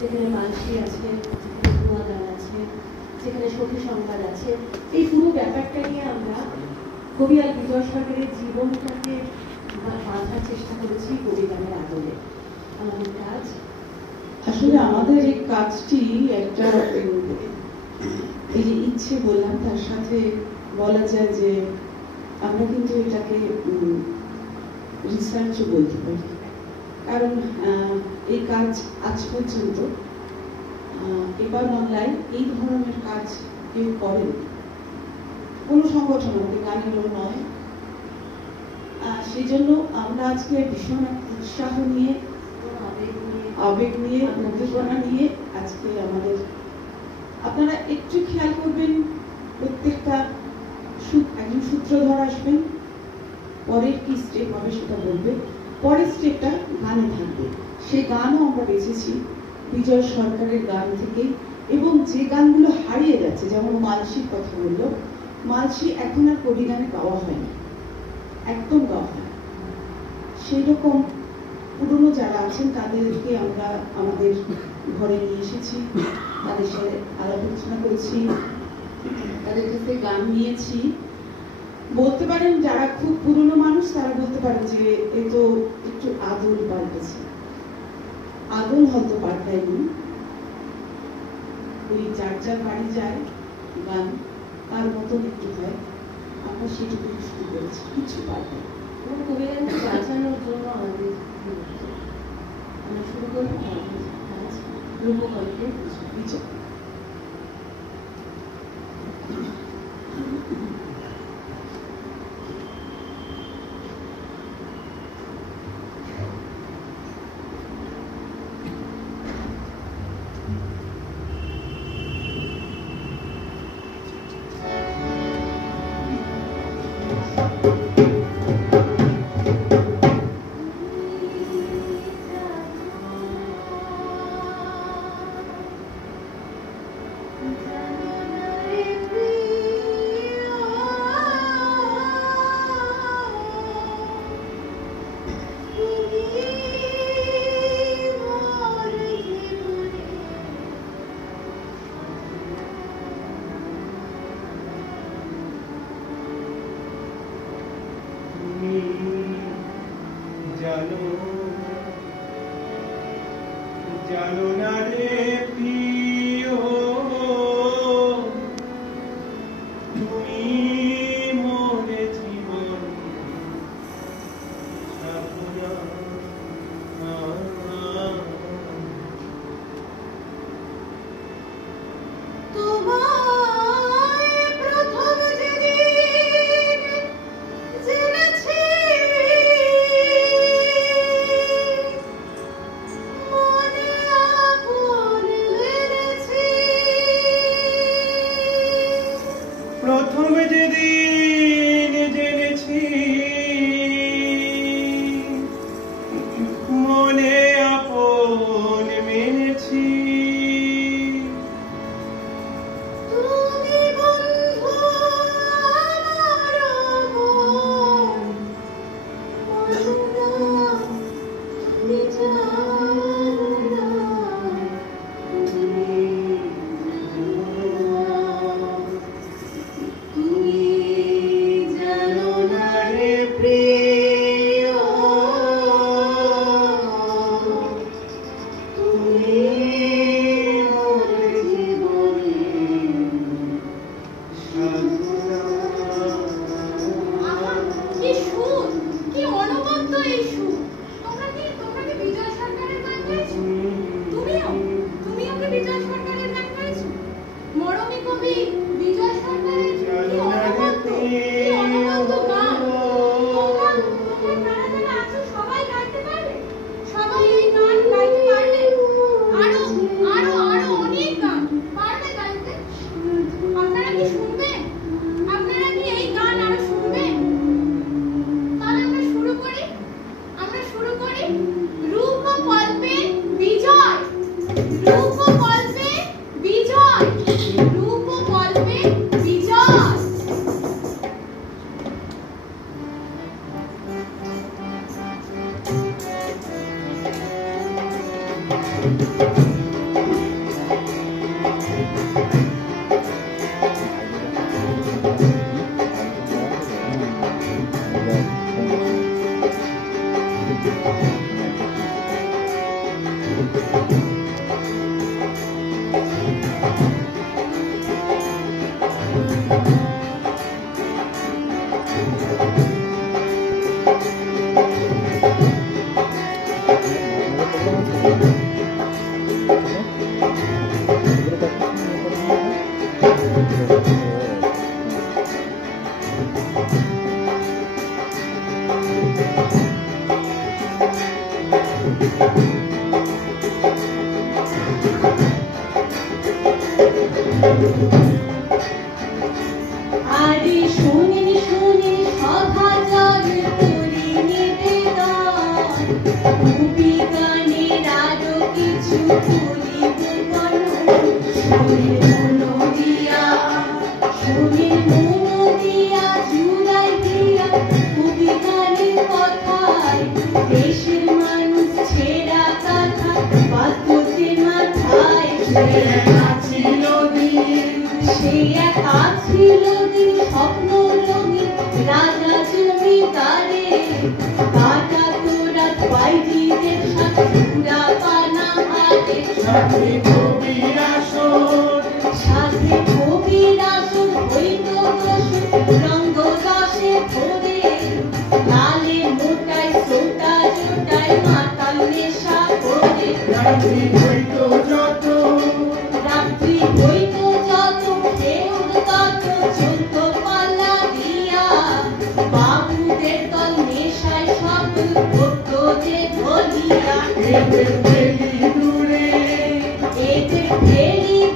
যেখানে মানসী আছে, যেখানে গুণাগান আছে, যেখানে সখী সংবাদ আছে। এই পুরো ব্যাপারটা নিয়ে আমরা কবিয়াল বিজয় সরকারের জীবনটাকে বাঁধার চেষ্টা করেছি কবিগানের আদলে। আমাদের কাজ আসলে আমাদের এই কাজটি একটা এই যে ইচ্ছে বললাম, তার সাথে বলা যায় যে আমরা কিন্তু এটাকে রিসার্চও বলতে পারি। কারণ এই কাজ আজ পর্যন্ত এবার বাংলায় এই ধরনের কাজ কেউ করেন, কোনো সংগঠন আমাদের গানেরও নয়। সেই জন্য আমরা আজকে ভীষণ উৎসাহ নিয়ে, আবেগ নিয়ে, উদ্দীপনা নিয়ে আজকে আমাদের, আপনারা একটু খেয়াল করবেন, প্রত্যেকটা একজন সূত্রধর আসবেন, পরের কি স্টেপ হবে সেটা বলবে, পরের স্টেপটা গানে থাকবে। সেই গানও আমরা বেছেছি বিজয় সরকারের গান থেকে, এবং যে গানগুলো হারিয়ে যাচ্ছে, যেমন মালসির কথা বললো, মালসি এখন আর কবি গানে গাওয়া হয় না, একদম গাওয়া হয় না। সেই রকম পুরনো যারা আছেন তাদেরকে আমরা আমাদের ঘরে নিয়ে এসেছি, তাদের সাথে আলাপ আলোচনা করেছি, তাদের কাছে গান নিয়েছি। বলতে পারেন যারা খুব পুরনো মানুষ তারা বলতে পারেন যে এ তো একটু আদল পাল্টেছে, আদল হয়তো পাল্টায়নি, ওই যার যার বাড়ি যায় গান তার মতন একটু হয়, আমরা সেটুকু শুরু করেছি, কিছু পাল্টাই। কবিগানকে বাঁচানোর জন্য আমাদের আমরা শুরু করবো আমাদের কাজ রূপকল্পের বিচার। জানো না রে প্রিয়, তুমি মোরে জীবন সাধনা। প্রথম যেদিন জেনেছি মনে আপন মেনেছি, তুমি বন্ধু আমার মন, মনটা তুমি জানো না, তুমি জানো না রে প্রিয়, তুমি মোর জীবনের সাধনা। কি সুর, কি অনবদ্য এই সুর। তোমরা কি বিজয় সরকারের গান গাইছো? তুমিও কি বিজয় সরকারের গান গাইছো? মরমী কবি বিজয় সরকারের কি অনবদ্য গান। তোমরা যারা যারা আছো সবাই গাইতে পারবে? সবাই এই গান গাইতে পারবে? আরো অনেক গান পারবে গাইতে? আপনারা কি শুনবেন? আপনারা কি এই গান আরো শুনবেন? তাহলে আমরা শুরু করি রূপকল্পে বিজয়, রূপকল্পে বিজয়, রূপকল্পে বিজয়। আরে শুনেন শুনেন সভা জল করি নিবেদন, কবি গানের আরো কিছু করিব বর্ণন। শুনেন মন দিয়া, শুনেন মন দিয়া, জুড়াই দিয়া কবি গানের কথায়, দেশের মানুষ ছেঁড়া কথা বাতুতে মাথায়। সে একা ছিল দিন স্বপ্ন রঙিন রাজা জমিদারে, কাটা তোরা বাইজিদের সাথে পুরা পানা হাতে। সাথে কবির আসর হইত বসত রঙ্গ রসে ভরে, লালে মোটায় সোটা জোটায় মাতাল নেশা করে। রাত্রি হইত যত ঢেউর তত চলত পাল্লা দিয়া, বাবুদের দল নেশায় সকল ভক্ত যে ধরিয়া। এদের ফেরি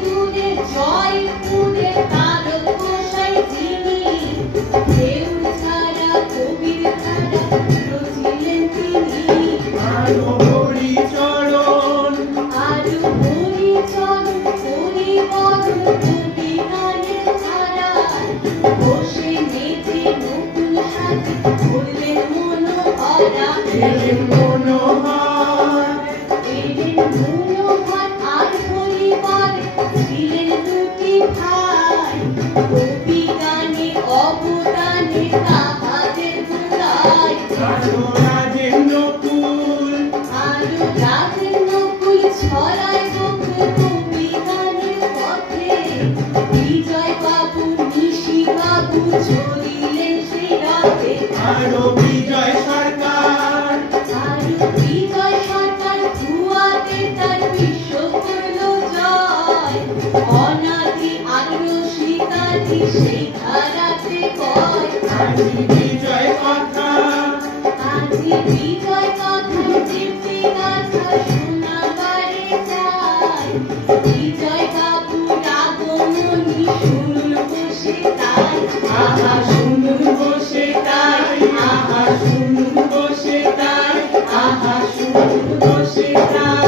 দূরে জয়পুরে তারক গোসাই যিনি, ঢেউর ছাড়া কবির ছাড়া রচিলেন তিনি। আরো হরিচরণ হরিবরণ কবি গানের ধারায়, বসে মেঝে নকুল সাজে করলেন মনোহরা। এলেন মনোহর আর হরিবর ছিলেন দুটি ভাই, কবি গানে অবদানে তাহাদের গুড়ায়। আরো রাজের নকুল ছড়ায় বকুল কবি গানের পথে, বিজয় বাবু নিশি বাবু চলিলেন সেই রাতে। আরো বিজয় সরকার ধুয়াতে তার বিশ্ব করল জয়, অনাদি আর রসিকাদি সেই ধারাতে কয়। আজি বিজয় কথা দীপ্তি গাথা শোনাবারে যায়, বিজয় বাবুর আগমনী শুনুন বসে তাই। আহা শুনুন বসে তাই, আহা শুনুন বসে তাই, আহা শুনুন বসে তাই।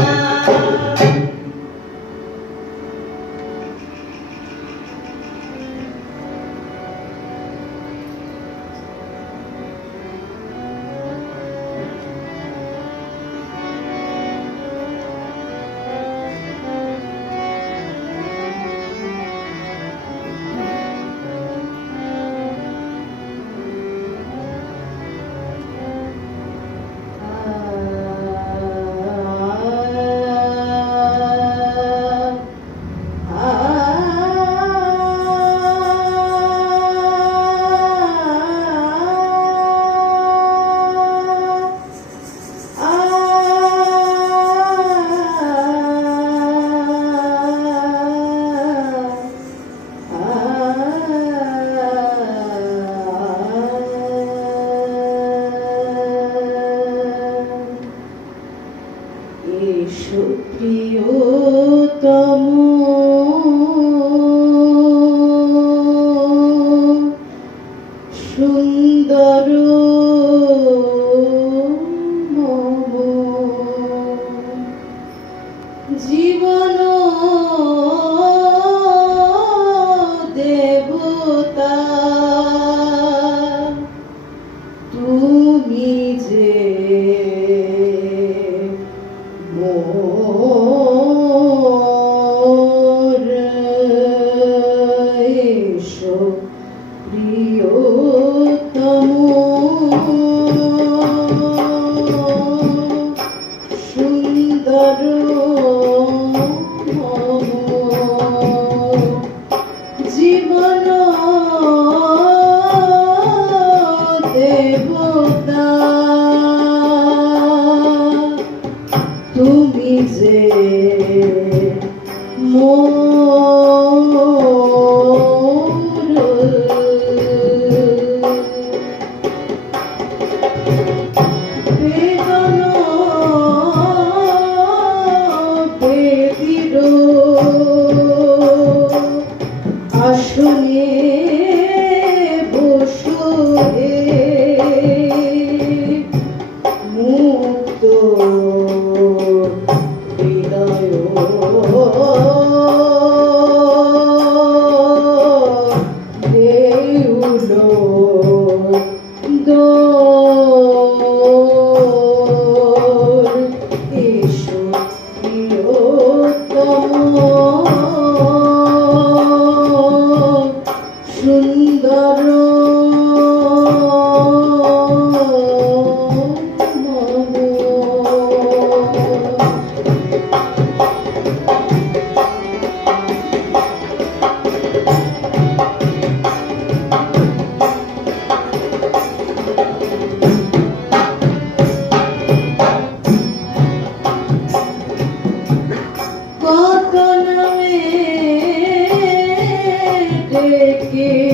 প্রিয়তম সুন্দর মম জীবন দেবতা, তুমি যে মোর এসো প্রিয়তম সুন্দর के